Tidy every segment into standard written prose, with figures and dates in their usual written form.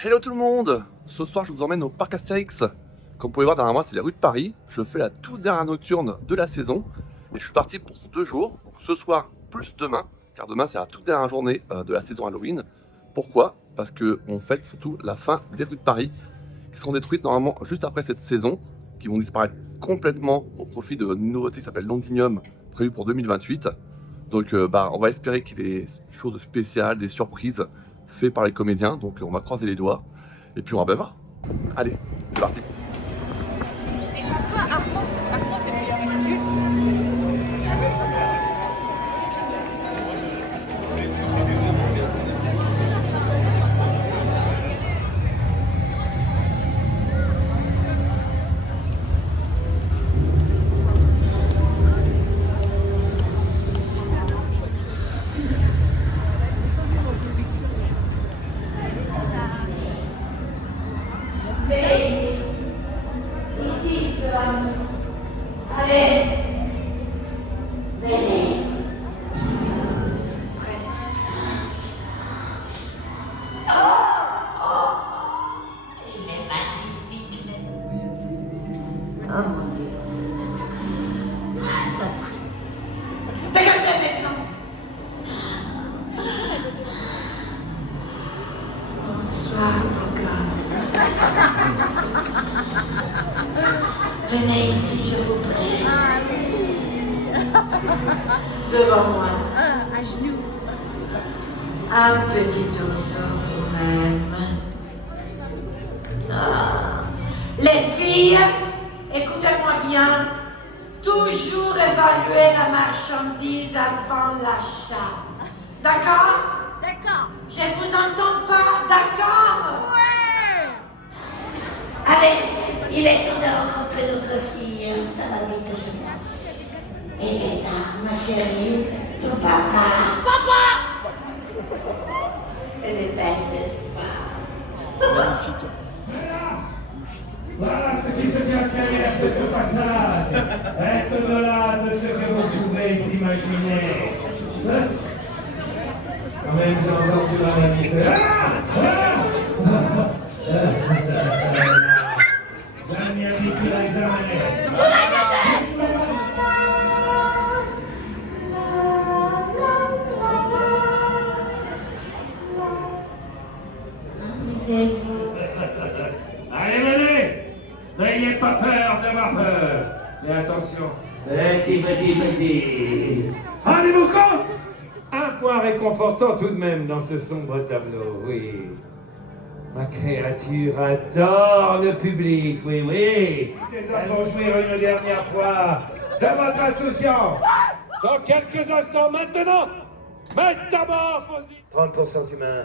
Hello tout le monde. Ce soir je vous emmène au parc Astérix. Comme vous pouvez voir derrière moi, c'est les rues de Paris. Je fais la toute dernière nocturne de la saison. Et je suis parti pour 2 jours. Donc ce soir plus demain. Car demain c'est la toute dernière journée de la saison Halloween. Pourquoi? Parce qu'on fête surtout la fin des rues de Paris. Qui seront détruites normalement juste après cette saison. Qui vont disparaître complètement au profit de une nouveauté qui s'appelle Londinium. Prévue pour 2028. Donc on va espérer qu'il y ait des choses spéciales, des surprises faites par les comédiens. Donc on va croiser les doigts. Et puis on va voir. Allez, c'est parti. Et François, Armand, c'est le meilleur adulte. Oh mon Dieu. Ça dégagez maintenant. Bonsoir, Lucas. Venez ici, je vous prie. Devant moi. À genoux. Un petit ourson vous-même. Ah. Les filles, écoutez-moi bien. Toujours évaluer la marchandise avant l'achat. D'accord? D'accord. Je vous entends pas, d'accord? Ouais. Allez, il est temps de rencontrer notre fille. Ça va vite, je. Elle est là, ma chérie, ton papa. Papa. Elle est belle, n'est-ce pas? Voilà ce qui se tient derrière ce passage. Est au-delà de ce que vous pouvez imaginer. Quand même, j'ai entendu la vérité. Je n'y habiterai jamais. Allez, venez! N'ayez pas peur d'avoir peur. Mais attention, petit. Rendez-vous compte? Un point réconfortant tout de même dans ce sombre tableau, oui. Ma créature adore le public, oui. Les allons jouir une dernière fois de votre insouciance. Dans quelques instants maintenant, métamorphosie. 30% humain,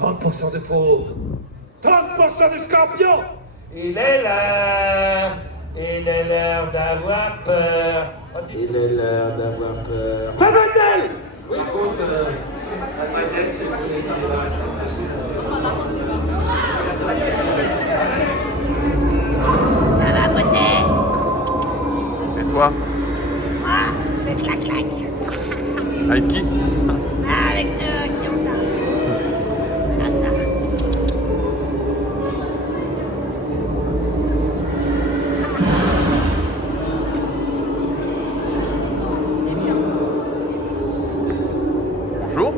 30% de fauve, 30% de scorpion. Il est l'heure d'avoir peur. Il est l'heure d'avoir peur. Mademoiselle! Oui, par contre, mademoiselle, c'est pour les Ça va, beauté? Et toi? Moi, je fais clac-clac. Avec qui? Ah, avec ceux qui ont ça. Regarde ça. Bonjour.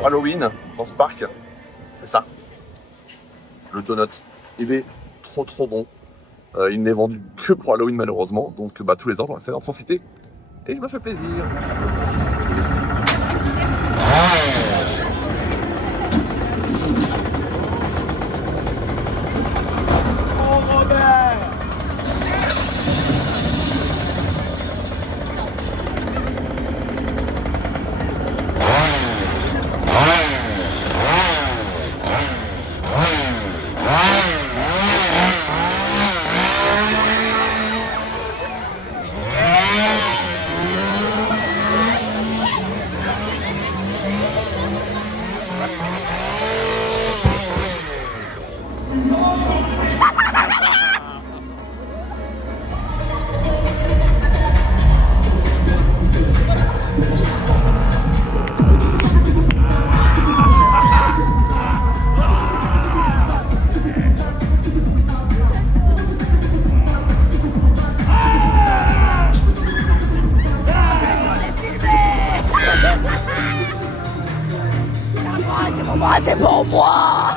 pour Halloween dans ce parc, c'est ça. Le donut. Il est trop bon. Il n'est vendu que pour Halloween malheureusement. Donc tous les ans, on va essayer d'en profiter. Et je me fais plaisir. C'est pour moi.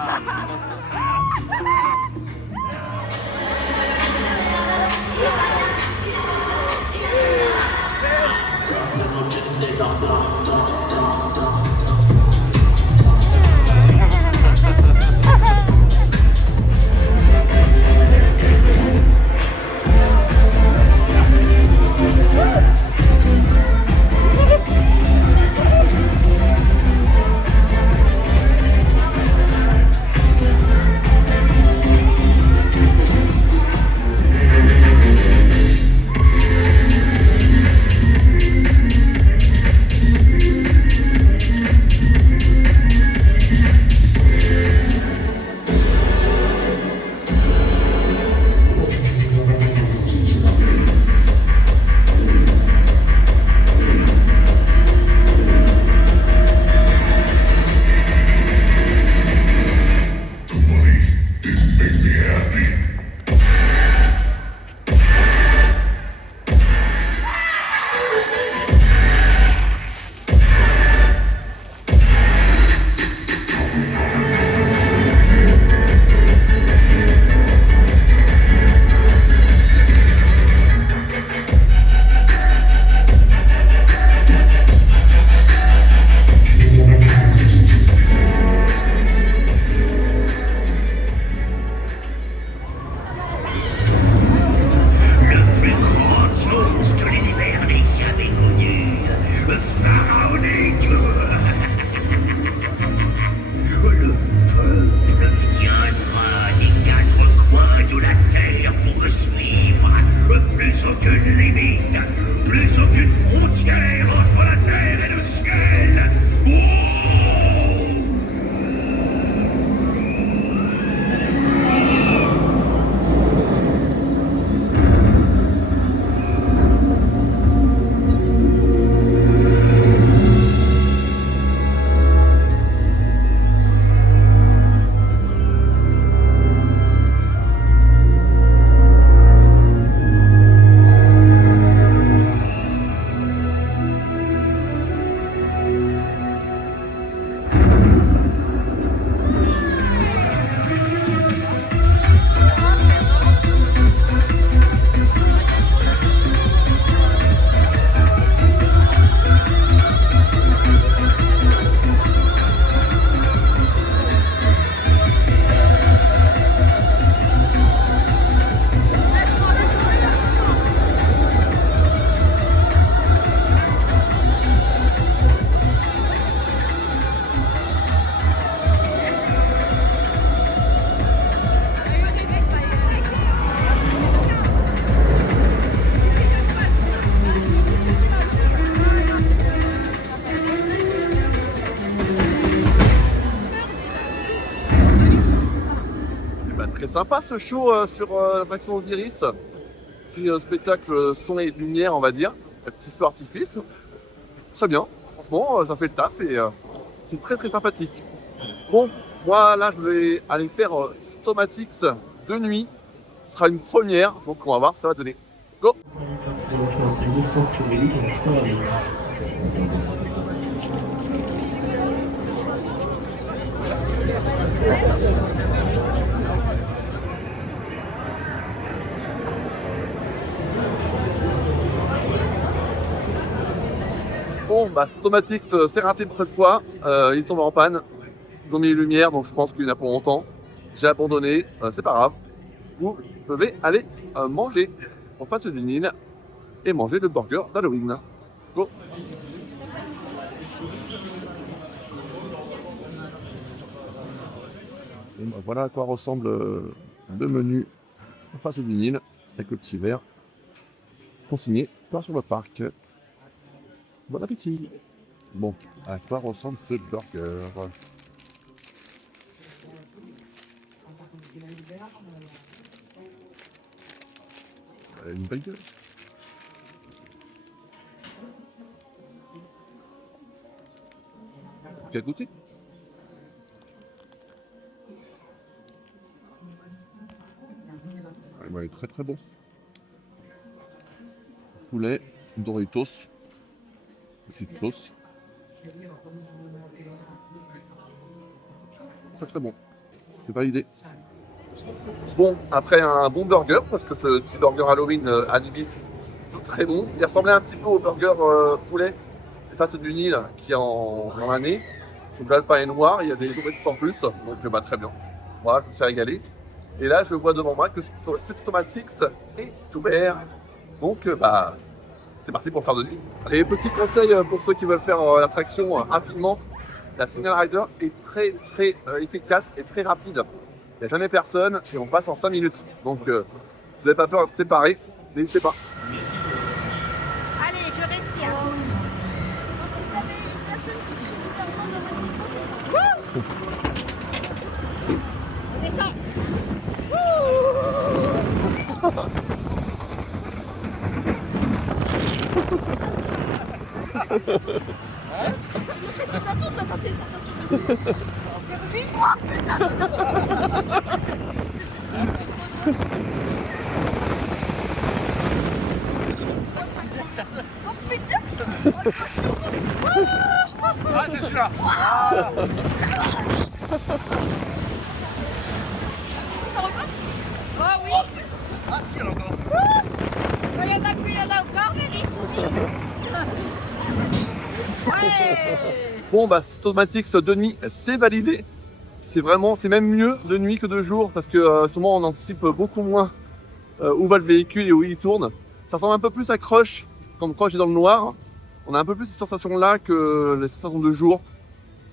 Très sympa ce show sur l'attraction Osiris. Petit spectacle son et lumière, on va dire. Un petit feu artifice. Très bien. Franchement, ça fait le taf et c'est très sympathique. Bon, moi là, je vais aller faire Stomatix de nuit. Ce sera une première, donc on va voir ce que ça va donner. Go! Bon, bah, Stomatix, c'est raté pour cette fois. Il tombe en panne. Ils ont mis les lumières, donc je pense qu'il y en a pour longtemps. J'ai abandonné, c'est pas grave. Vous devez aller manger en face du Nil et manger le burger d'Halloween. Go! Bon, bah, voilà à quoi ressemble le menu en face du Nil avec le petit verre consigné Peur sur le parc. Bon appétit! Bon, à quoi ressemble ce burger? Elle a une belle gueule. Tu as goûté? Il est très très bon. Poulet, Doritos, petite sauce. Très très bon. C'est validé. Bon, après un bon burger, parce que ce petit burger Halloween Anubis, c'est très bon. Il ressemblait un petit peu au burger poulet face du Nil qui est en année. Son pain est noir, il y a des Doritos en plus, donc bah, très bien. Voilà, je me suis régalé. Et là, je vois devant moi que Stomatix est ouvert. Donc, bah, c'est parti pour faire de nuit. Les petits conseils pour ceux qui veulent faire l'attraction rapidement. La Signal Rider est très très efficace et très rapide. Il n'y a jamais personne et on passe en 5 minutes. Donc, vous n'avez pas peur de se séparer, n'hésitez pas. Allez, je respire. Si vous avez une personne qui crie bizarrement dans votre micro, descends. Ça tourne, ça t'a tes sensations de vie. C'était ruine, moi, putain. Oh putain. Oh le cochon. Ah, c'est celui-là. Ça repart? Oh oui. Ah, si, il y en a encore. Il y en a plus, il y en a encore, mais des souris. Ouais. Bon, bah, Stomatix de nuit, c'est validé. C'est même mieux de nuit que de jour parce que souvent on anticipe beaucoup moins où va le véhicule et où il tourne. Ça ressemble un peu plus à Crush, comme Crush est dans le noir. On a un peu plus ces sensations-là que les sensations de jour.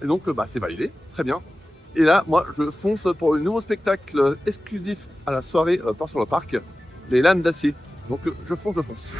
Et donc, bah, c'est validé, très bien. Et là, moi, je fonce pour le nouveau spectacle exclusif à la soirée Peur sur le parc, les lames d'acier. Donc, je fonce.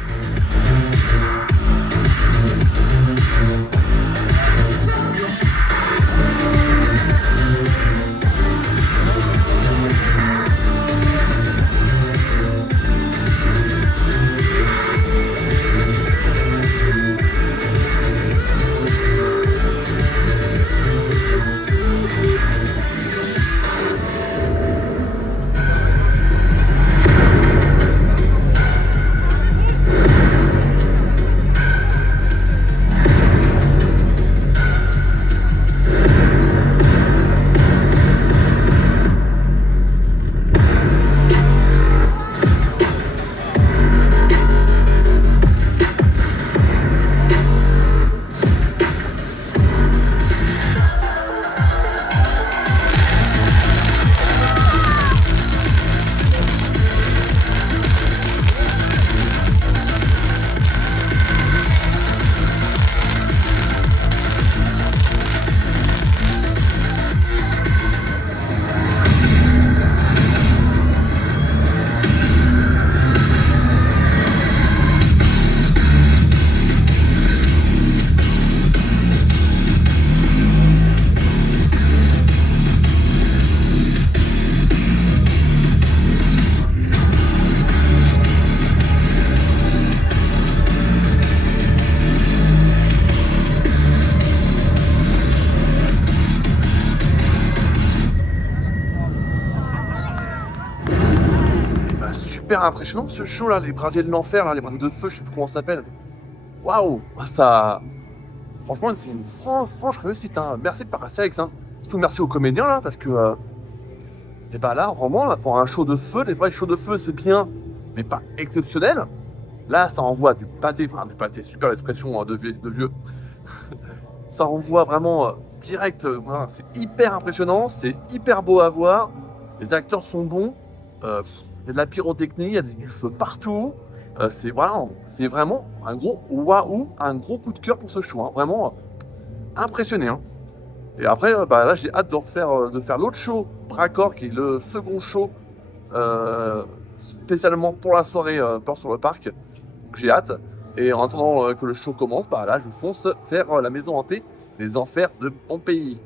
Super impressionnant ce show là, les brasiers de l'enfer, là, les brasiers de feu, je sais plus comment ça s'appelle. Waouh, ça. Franchement, c'est une franche réussite. Hein. Merci de passer avec ça. Surtout merci aux comédiens là, parce que et bah là, vraiment, là, pour un show de feu, des fois les shows de feu c'est bien, mais pas exceptionnel. Là, ça envoie du pâté, super l'expression de vieux. Ça envoie vraiment direct, voilà, c'est hyper impressionnant, c'est hyper beau à voir, les acteurs sont bons, il y a de la pyrotechnie, il y a du feu partout, c'est vraiment un gros waouh, un gros coup de cœur pour ce show, hein, vraiment impressionné. Hein. Et après, là j'ai hâte de faire l'autre show, Bracor, qui est le second show spécialement pour la soirée Peur sur le parc, donc j'ai hâte. Et en attendant que le show commence, là je fonce faire la maison hantée des enfers de Pompéi.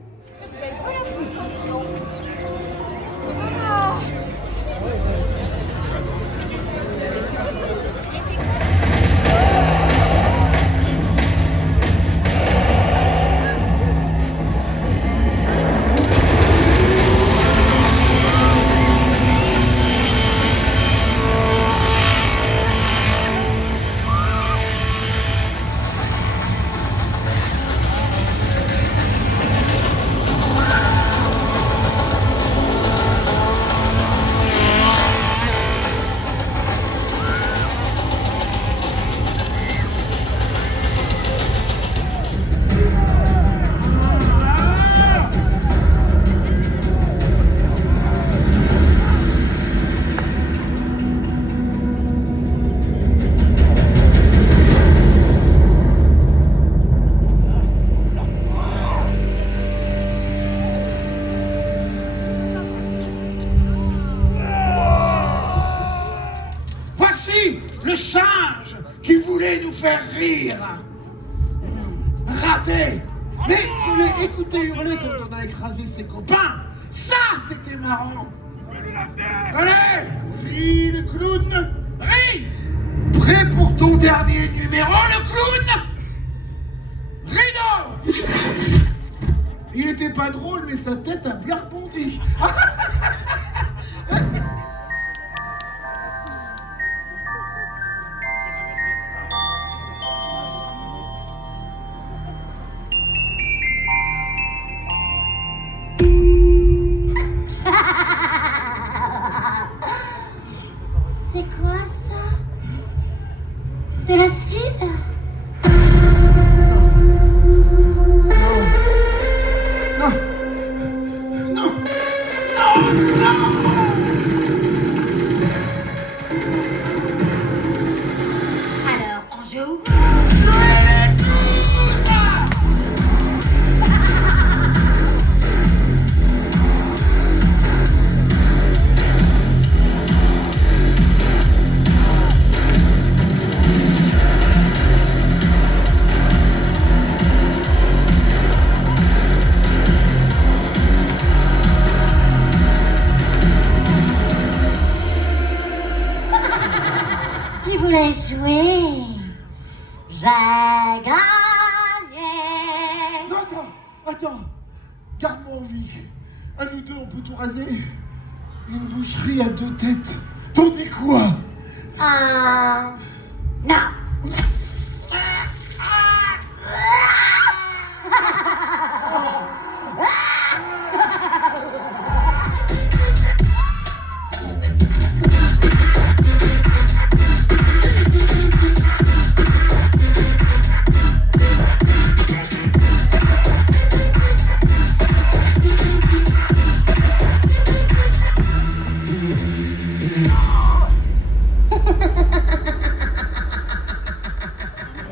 Le singe qui voulait nous faire rire. Raté. Mais je l'ai écouté hurler quand on a écrasé ses copains. Ça, c'était marrant. Allez, ris le clown. Ris. Prêt pour ton dernier numéro, le clown? Rideau. Il était pas drôle, mais sa tête a bien rebondi. C'est quoi ça? De l'acide? Alors, on joue? Tu voulais jouer? J'ai gagné! Non, attends, garde-moi en vie. À nous deux, on peut tout raser. Une boucherie à 2 têtes. T'en dis quoi? Non!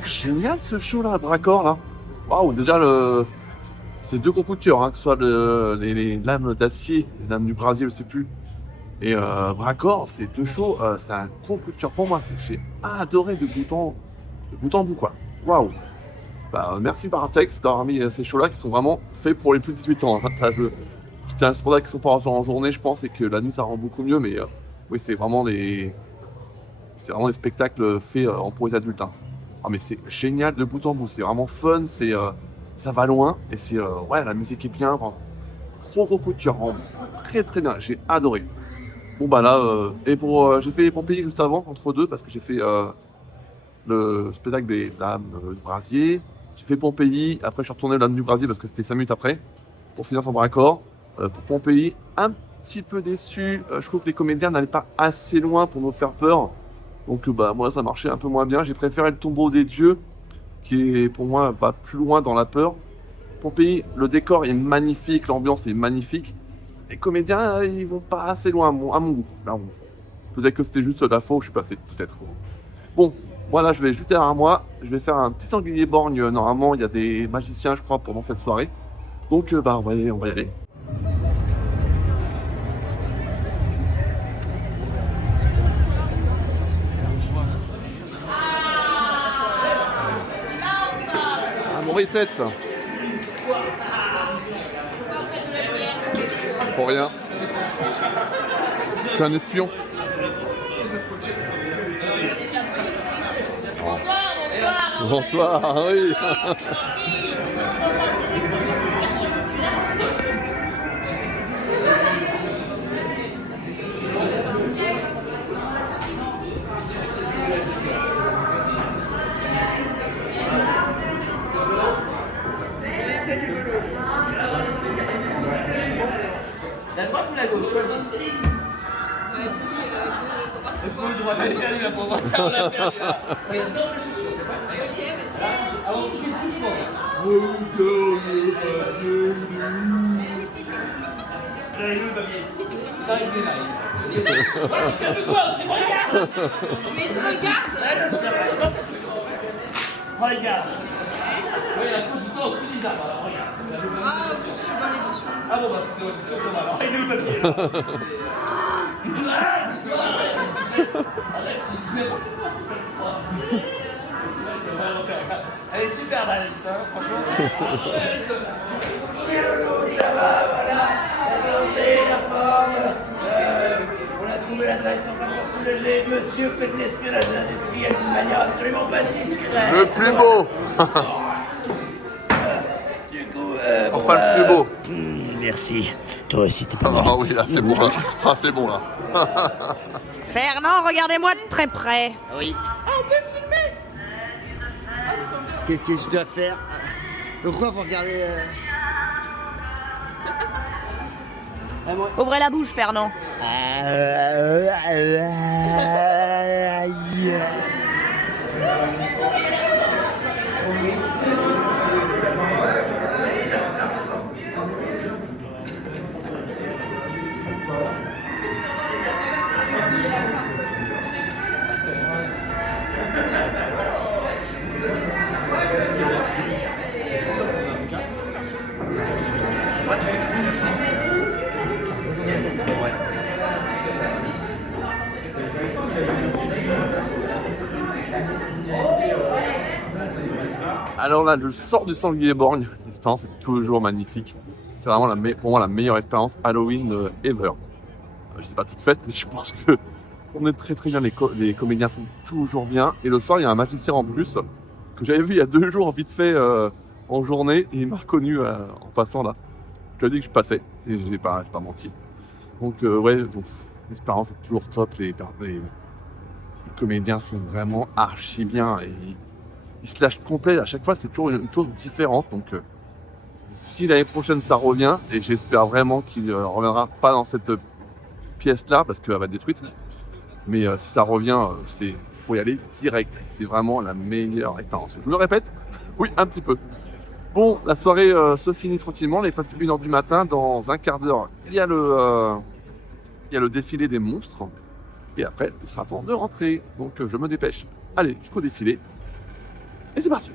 Génial ce show là, Bracor là. Waouh, déjà c'est 2 gros coups de cœur, hein, que ce soit les lames d'acier, les lames du brasier, je sais plus. Et Bracor, c'est 2 shows, c'est un gros coup de cœur pour moi. J'ai adoré de bout en bout quoi. Waouh. Merci Parasex d'avoir mis ces shows là qui sont vraiment faits pour les plus de 18 ans. Hein. C'est pour ça qu'ils sont pas en journée, je pense, et que la nuit ça rend beaucoup mieux, mais oui, c'est vraiment des spectacles faits pour les adultes. Hein. Ah, mais c'est génial de bout en bout, c'est vraiment fun, ça va loin, et la musique est bien, vraiment. Gros coup de cœur, vraiment. Très très bien, j'ai adoré. Bon j'ai fait Pompéi juste avant, entre deux, parce que j'ai fait le spectacle des lames du brasier, j'ai fait Pompéi, après je suis retourné aux lames du brasier parce que c'était 5 minutes après, pour finir son raccord. Pour Pompéi, un petit peu déçu. Je trouve que les comédiens n'allaient pas assez loin pour nous faire peur. Donc moi ça marchait un peu moins bien. J'ai préféré le tombeau des dieux, qui est, pour moi va plus loin dans la peur. Pompéi, le décor est magnifique, l'ambiance est magnifique. Les comédiens, ils vont pas assez loin à mon goût. Là, peut-être que c'était juste la fois où je suis passé, peut-être. Bon, voilà, je vais jeter derrière moi. Je vais faire un petit sanglier borgne. Normalement, il y a des magiciens, je crois, pendant cette soirée. Donc, on va y aller. Morissette. Pour rien. Je suis un espion. Bonsoir, oui. La droite ou la gauche? Choisis. Droite, elle est perdue là pour voir ça, on l'a perdu là. Alors, je vais tout soir. Allez, le papier. D'arriver là. Calme-toi, c'est regarde. Mais je regarde. Regarde. Oui, la consultante, tu dis ça, voilà, regarde. Ah, je suis dans l'édition. Ah bon, bah c'est dans l'édition qu'on a. Alors, il est le papier là. Arrête, c'est n'importe quoi. Elle est super la liste, hein, franchement. Ça va, voilà, la santé, la forme. On a trouvé l'adresse encore pour soulager. Monsieur fait de l'espionnage industriel d'une manière absolument pas discrète. Le plus beau. Du coup, Enfin, le plus beau. merci. Toi aussi, t'es pas mal. Ah oui, là, c'est bon. Là. Ah, c'est bon, là. Fernand, regardez-moi de très près. Oui. On peut filmer. Qu'est-ce que je dois faire? Pourquoi vous regardez Ouvrez la bouche, Fernand. Alors là, je sors du sanglier borgne. L'expérience est toujours magnifique. C'est vraiment pour moi la meilleure expérience Halloween ever. Je sais pas toute faite, mais je pense que on est très très bien. Les comédiens sont toujours bien. Et le soir, il y a un magicien en plus que j'avais vu il y a 2 jours vite fait en journée. Et il m'a reconnu en passant là. Je lui ai dit que je passais et j'ai pas menti. Donc l'expérience est toujours top. Les comédiens sont vraiment archi bien et ils se lâchent complet. À chaque fois, c'est toujours une chose différente. Donc, si l'année prochaine ça revient, et j'espère vraiment qu'il ne reviendra pas dans cette pièce-là parce qu'elle va être détruite. Mais si ça revient, faut y aller direct. C'est vraiment la meilleure expérience. Je me le répète, oui, un petit peu. Bon, la soirée se finit tranquillement. Il est presque 1h du matin. Dans un quart d'heure, il y a le défilé des monstres. Et après, il sera temps de rentrer. Donc, je me dépêche. Allez, jusqu'au défilé. Et c'est parti.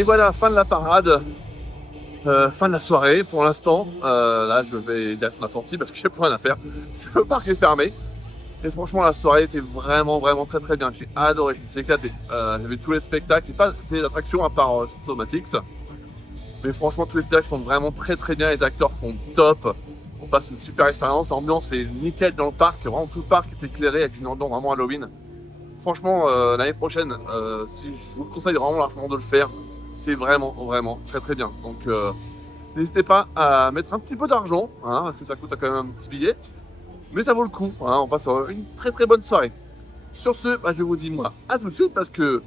Et voilà, fin de la parade. Fin de la soirée pour l'instant. Là, je vais être ma sortie parce que j'ai plus rien à faire. Le parc est fermé. Et franchement, la soirée était vraiment très très bien. J'ai adoré, je me suis éclaté. J'ai vu tous les spectacles. J'ai pas fait d'attraction à part Symptomatics. Mais franchement, tous les spectacles sont vraiment très très bien. Les acteurs sont top. On passe une super expérience. L'ambiance est nickel dans le parc. Vraiment, tout le parc est éclairé avec une ambiance vraiment Halloween. Franchement, l'année prochaine, si je vous conseille vraiment largement de le faire. C'est vraiment très très bien. Donc n'hésitez pas à mettre un petit peu d'argent, hein, parce que ça coûte quand même un petit billet. Mais ça vaut le coup, hein, on passe une très très bonne soirée. Sur ce, je vous dis moi à tout de suite parce que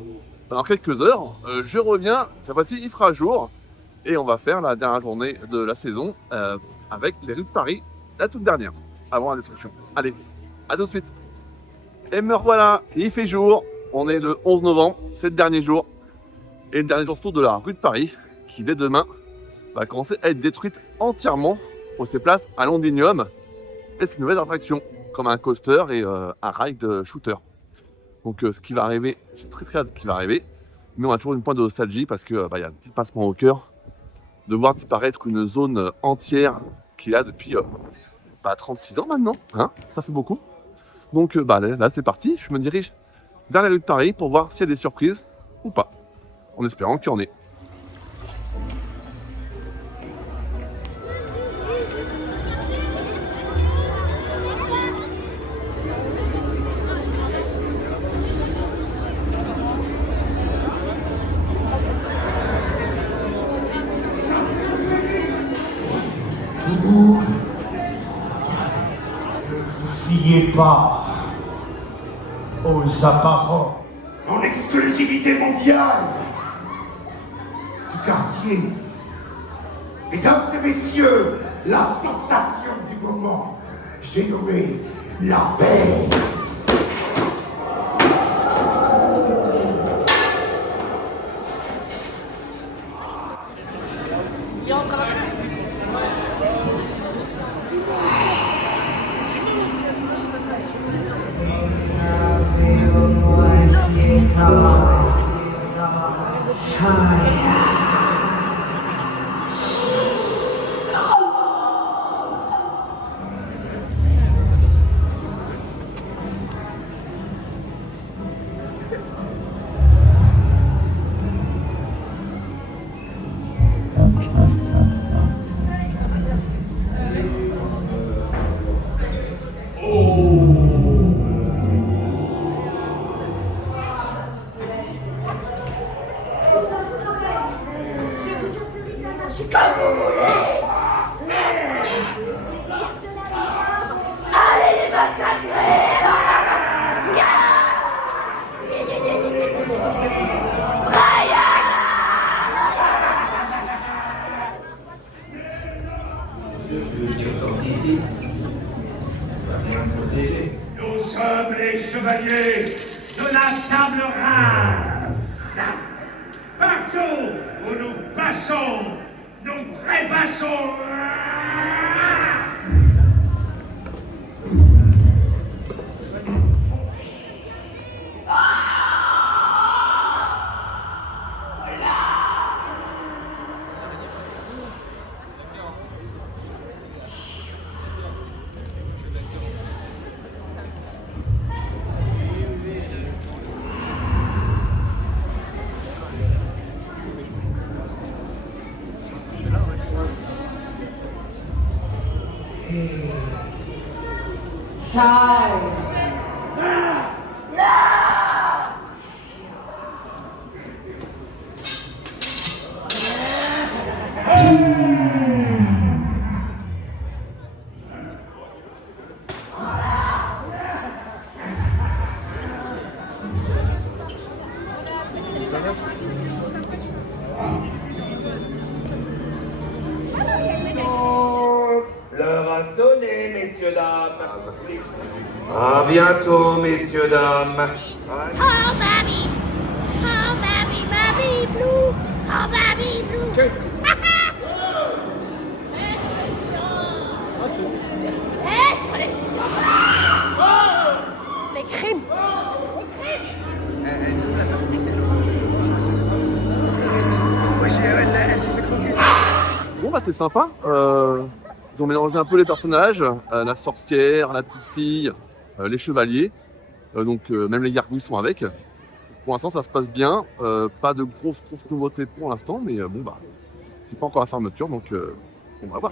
dans quelques heures, je reviens, cette fois-ci il fera jour. Et on va faire la dernière journée de la saison avec les rues de Paris, la toute dernière, avant la destruction. Allez, à tout de suite. Et me revoilà, il fait jour, on est le 11 novembre, c'est le dernier jour. Et le dernier jour surtout de la rue de Paris, qui dès demain va commencer à être détruite entièrement pour ses places à Londinium. Et c'est une nouvelle attraction, comme un coaster et un ride shooter. Donc ce qui va arriver, j'ai très hâte qu'il va arriver. Mais on a toujours une pointe de nostalgie parce que y a un petit pincement au cœur de voir disparaître une zone entière qui est là depuis 36 ans maintenant. Hein, ça fait beaucoup. Donc là c'est parti, je me dirige vers la rue de Paris pour voir s'il y a des surprises ou pas. En espérant qu'il y en ait. Fiez pas aux apparents. En exclusivité mondiale du quartier. Mesdames et messieurs, la sensation du moment, j'ai nommé la bête. Nous sommes les chevaliers de la table rase. Partout où nous passons, nous trépassons. L'heure a sonné, messieurs, dames. À bientôt, messieurs, dames. Oh, baby! Oh, baby, baby blue! Oh, baby blue! Les crimes. c'est sympa. Ils ont mélangé un peu les personnages, la sorcière, la petite fille, les chevaliers. Donc même les gargouilles sont avec. Pour l'instant, ça se passe bien. Pas de grosses nouveautés pour l'instant, mais bon, bah, c'est pas encore la fermeture, donc on va voir.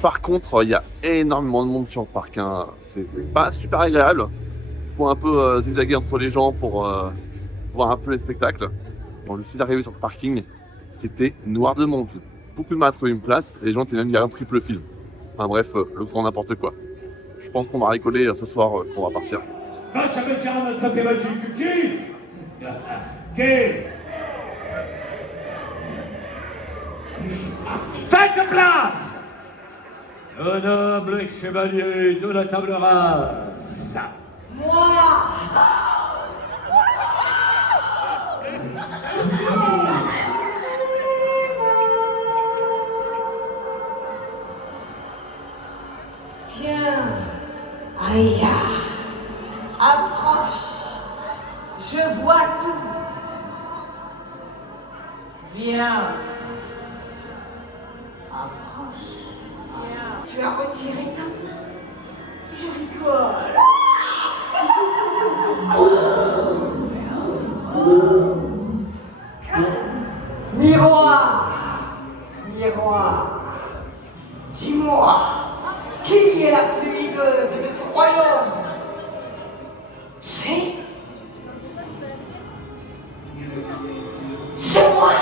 Par contre, il y a énormément de monde sur le parc, hein. C'est pas super agréable. Il faut un peu zigzaguer entre les gens pour voir un peu les spectacles. Bon, je suis arrivé sur le parking, c'était noir de monde. Beaucoup de mal à trouver une place, et les gens étaient même derrière un triple film. Enfin bref, le grand n'importe quoi. Je pense qu'on va rigoler ce soir quand on va partir. Va jamais faire un attrapé magique. Qui Faites place! Honorable chevalier de la table rase. Viens, Aya, approche, je vois tout. Viens, approche. Tu as retiré ta main. Je rigole. Miroir, miroir, dis-moi, qui est la plus hideuse de ce royaume? C'est moi.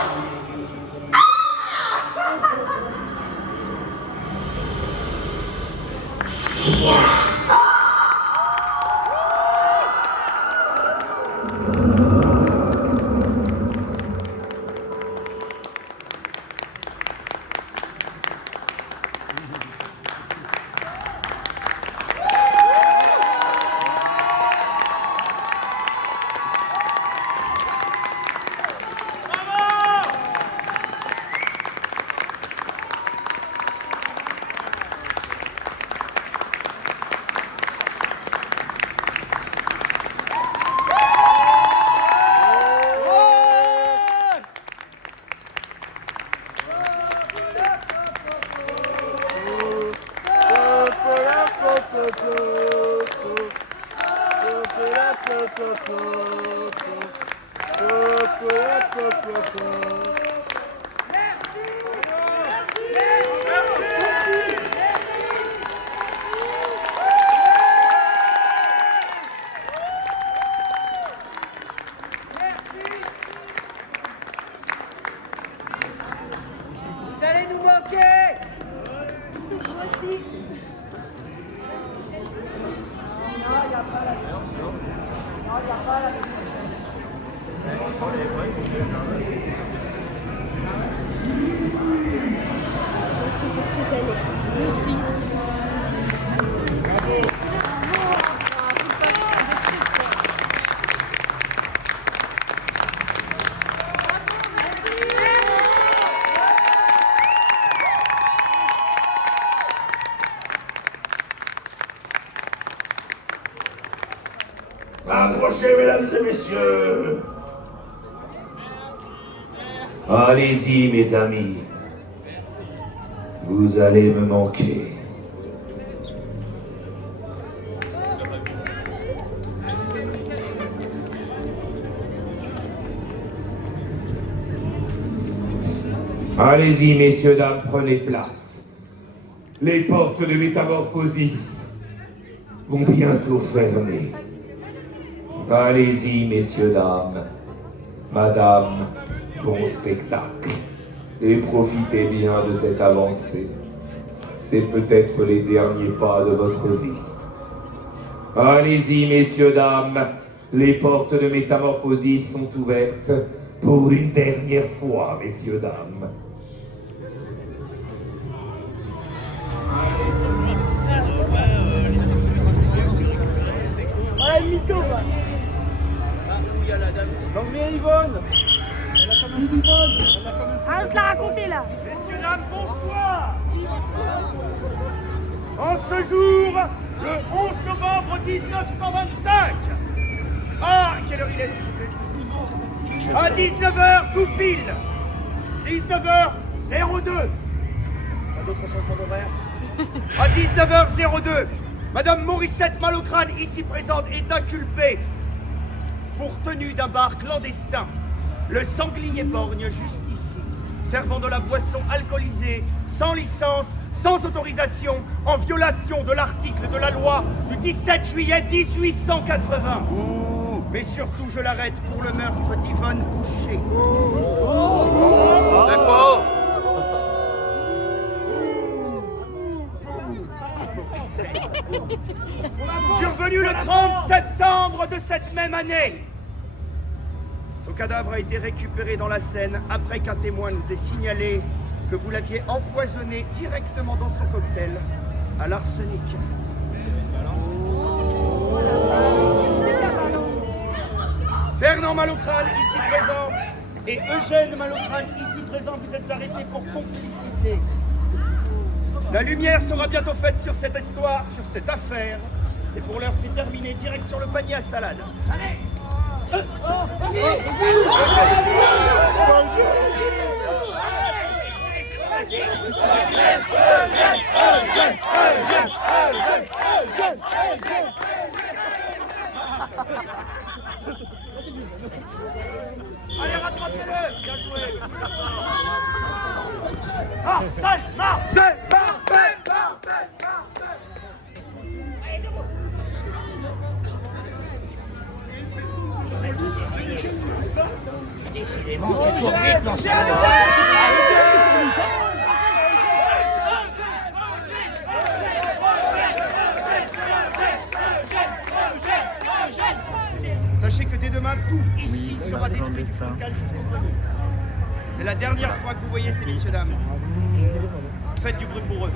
Vous allez nous manquer. Moi aussi. Non, il n'y a pas la version. Non, il n'y a pas la version. Merci. Approchez, mesdames et messieurs. Allez-y, mes amis. Vous Vous allez me manquer. Allez-y, messieurs, dames, prenez place. Les portes de Métamorphosis vont bientôt fermer. Allez-y, messieurs, dames. Madame, bon spectacle. Et profitez bien de cette avancée. C'est peut-être les derniers pas de votre vie. Allez-y, messieurs, dames. Les portes de Métamorphosis sont ouvertes pour une dernière fois, messieurs, dames. Voilà une mytho, quoi. Donc, mais Yvonne. Arrête de la raconter là. Messieurs, dames, bonsoir. En ce jour, le 11 novembre 1925. Ah, quelle heure il est, s'il vous plaît? À 19h, tout pile. 19h02. Pas d'autre changement d'horaire? À 19h02, Madame Morissette Malocrane, ici présente, est inculpée pour tenue d'un bar clandestin. Le sanglier borgne juste ici, servant de la boisson alcoolisée, sans licence, sans autorisation, en violation de l'article de la loi du 17 juillet 1880. Mais surtout, je l'arrête pour le meurtre d'Yvonne Boucher. C'est faux. Survenu le 30 septembre de cette même année. Son cadavre a été récupéré dans la Seine après qu'un témoin nous ait signalé que vous l'aviez empoisonné directement dans son cocktail à l'arsenic. Fernand Malocrane, ici présent, et Eugène Malocrane, ici présent, vous êtes arrêtés pour complicité. La lumière sera bientôt faite sur cette histoire, sur cette affaire. Et pour l'heure, c'est terminé. Direction le panier à salade. Allez! Allez, rattrapez-le! Bien joué! Marcel! Marcel! Marcel! Marcel! Décidément, tu cours vite dans ce Sachez que dès demain, tout ici sera détruit du local jusqu'au grenier. C'est la dernière fois que vous voyez ces messieurs dames. Faites du bruit pour eux.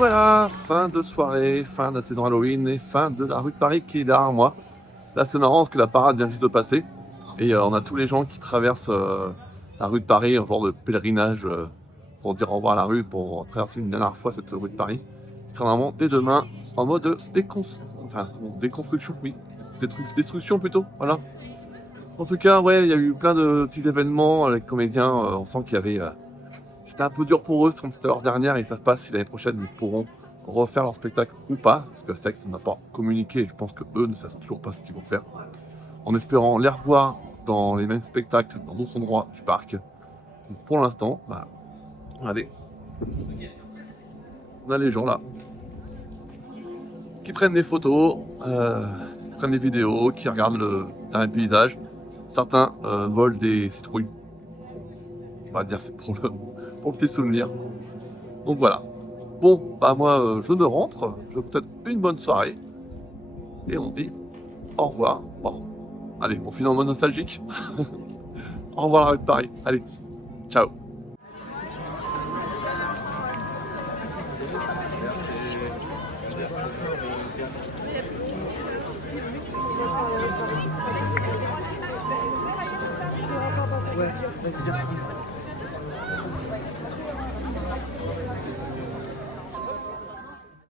voilà, fin de soirée, fin de la saison Halloween et fin de la rue de Paris qui est derrière moi. Là c'est marrant parce que la parade vient juste de passer et on a tous les gens qui traversent la rue de Paris, un genre de pèlerinage pour dire au revoir à la rue, pour traverser une dernière fois cette rue de Paris. Ce sera vraiment dès demain en mode déconstruction, oui, destruction plutôt, voilà. En tout cas, ouais, il y a eu plein de petits événements avec les comédiens, on sent qu'il y avait... C'était un peu dur pour eux, comme c'était l'heure dernière, et ils savent pas si l'année prochaine ils pourront refaire leur spectacle ou pas, parce que Astérix n'a pas communiqué, et je pense qu'eux ne savent toujours pas ce qu'ils vont faire. En espérant les revoir dans les mêmes spectacles, dans d'autres endroits du parc. Donc pour l'instant, regardez, on a les gens là, qui prennent des photos, qui prennent des vidéos, qui regardent le dernier paysage. Certains volent des citrouilles. On va dire c'est pour le petit souvenir. Donc voilà. Bon, moi je me rentre, je vous souhaite une bonne soirée. Et on dit au revoir. Bon, allez, on finit en mode nostalgique. Au revoir la rue de Paris. Allez, ciao. Ouais, vas-y, viens.